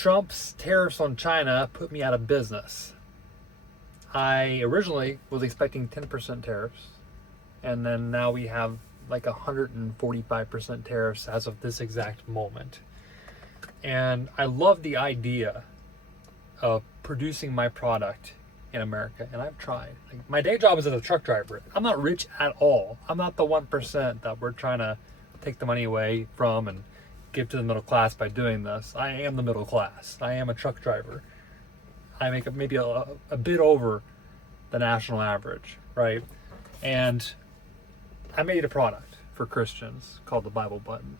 Trump's tariffs on China put me out of business. I originally was expecting 10% tariffs, and then now we have like 145% tariffs as of this exact moment. And I love the idea of producing my product in America, and I've tried. Like, my day job is as a truck driver. I'm not rich at all. I'm not the 1% that we're trying to take the money away from and give to the middle class by doing this. I am the middle class. I am a truck driver. I make maybe a bit over the national average, right? And I made a product for Christians called the Bible Button.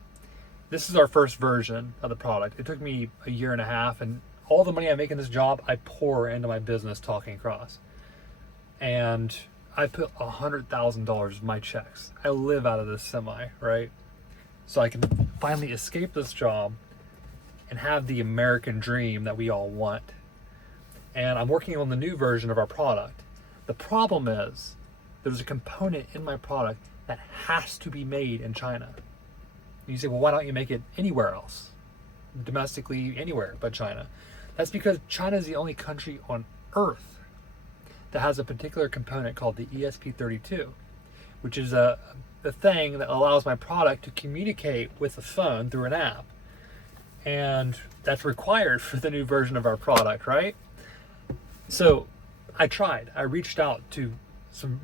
This is our first version of the product. It took me a year and a half, and all the money I make in this job, I pour into my business, Talking Cross. And I put $100,000 of my checks. I live out of this semi, right? So I can finally escape this job and have the American dream that we all want. And I'm working on the new version of our product. The problem is there's a component in my product that has to be made in China. You say, well, why don't you make it anywhere else? Domestically, anywhere but China. That's because China is the only country on Earth that has a particular component called the ESP32, which is a thing that allows my product to communicate with the phone through an app. And that's required for the new version of our product, right? So I tried. I reached out to some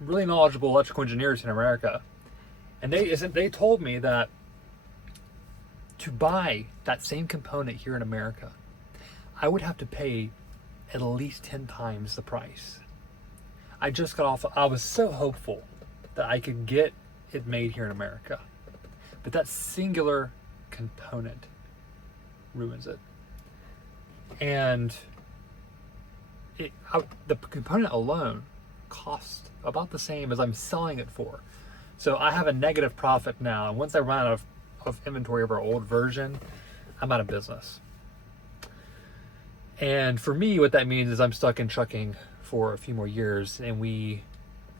really knowledgeable electrical engineers in America, and they told me that to buy that same component here in America, I would have to pay at least 10 times the price. I just got off, I was so hopeful that I could get it made here in America. But that singular component ruins it. And the component alone costs about the same as I'm selling it for. So I have a negative profit now. And once I run out of inventory of our old version, I'm out of business. And for me, what that means is I'm stuck in trucking for a few more years, and we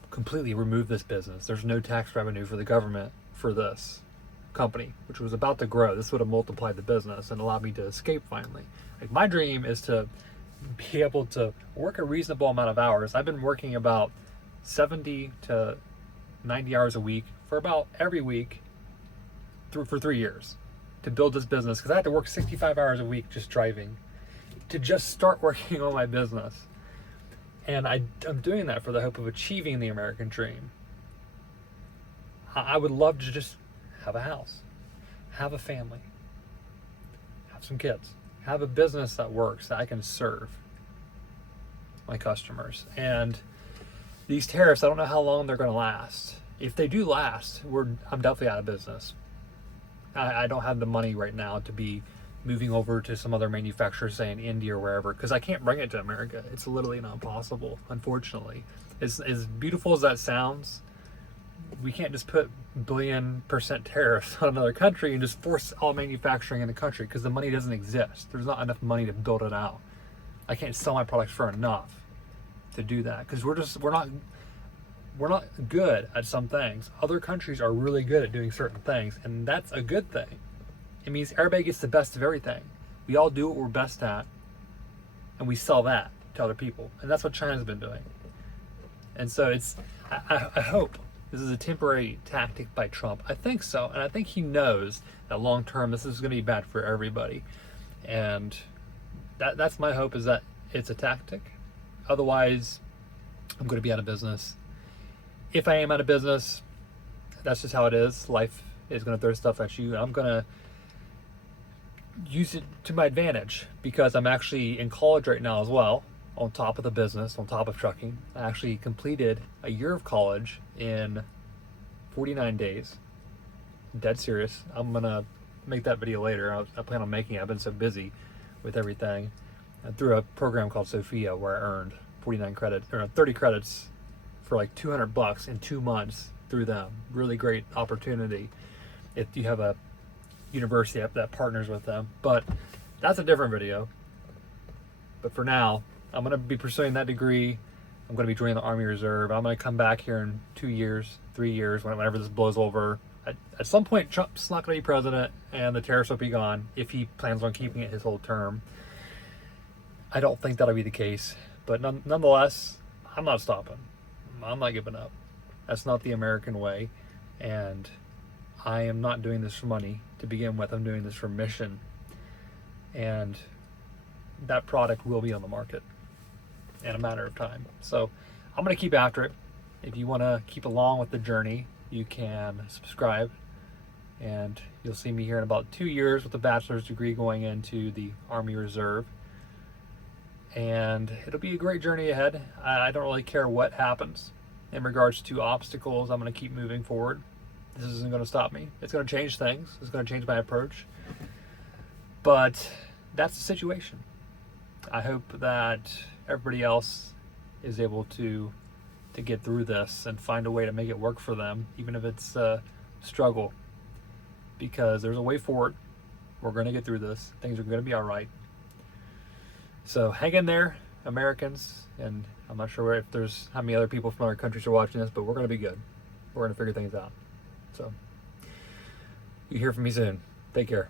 completely remove this business. There's no tax revenue for the government for this company, which was about to grow. This would have multiplied the business and allowed me to escape finally. Like, my dream is to be able to work a reasonable amount of hours. I've been working about 70 to 90 hours a week for about every week for 3 years to build this business, because I had to work 65 hours a week just driving to just start working on my business. And I'm doing that for the hope of achieving the American dream. I would love to just have a house, have a family, have some kids, have a business that works, that I can serve my customers. And these tariffs, I don't know how long they're going to last. If they do last, I'm definitely out of business. I don't have the money right now to be moving over to some other manufacturer, say in India or wherever, because I can't bring it to America. It's literally not possible, unfortunately. As beautiful as that sounds, we can't just put billion% tariffs on another country and just force all manufacturing in the country, because the money doesn't exist. There's not enough money to build it out. I can't sell my products for enough to do that, because we're not good at some things. Other countries are really good at doing certain things, and that's a good thing. It means everybody gets the best of everything. We all do what we're best at, and we sell that to other people. And that's what China's been doing. And so I hope this is a temporary tactic by Trump. I think so. And I think he knows that long term, this is going to be bad for everybody. And that's my hope, is that it's a tactic. Otherwise, I'm going to be out of business. If I am out of business, that's just how it is. Life is going to throw stuff at you. I'm going to use it to my advantage, because I'm actually in college right now as well, on top of the business, on top of trucking. I actually completed a year of college in 49 days. I'm dead serious. I'm gonna make that video later. I plan on making it. I've been so busy with everything. Through a program called Sophia, where I earned 49 credits, or 30 credits for like $200 in 2 months through them. Really great opportunity if you have a university that partners with them. But that's a different video. But for now, I'm going to be pursuing that degree. I'm going to be joining the Army Reserve. I'm going to come back here in 2 years, 3 years, whenever this blows over. At some point, Trump's not going to be president, and the tariffs will be gone if he plans on keeping it his whole term. I don't think that'll be the case, but nonetheless, I'm not stopping. I'm not giving up. That's not the American way, and I am not doing this for money to begin with. I'm doing this for mission, and that product will be on the market in a matter of time. So I'm going to keep after it. If you want to keep along with the journey, you can subscribe, and you'll see me here in about 2 years with a bachelor's degree going into the Army Reserve. And it'll be a great journey ahead. I don't really care what happens in regards to obstacles. I'm going to keep moving forward. This isn't going to stop me. It's going to change things. It's going to change my approach. But that's the situation. I hope that everybody else is able to get through this and find a way to make it work for them, even if it's a struggle. Because there's a way forward. We're going to get through this. Things are going to be all right. So hang in there, Americans, and I'm not sure if there's how many other people from other countries are watching this, but we're going to be good. We're going to figure things out. So you hear from me soon. Take care.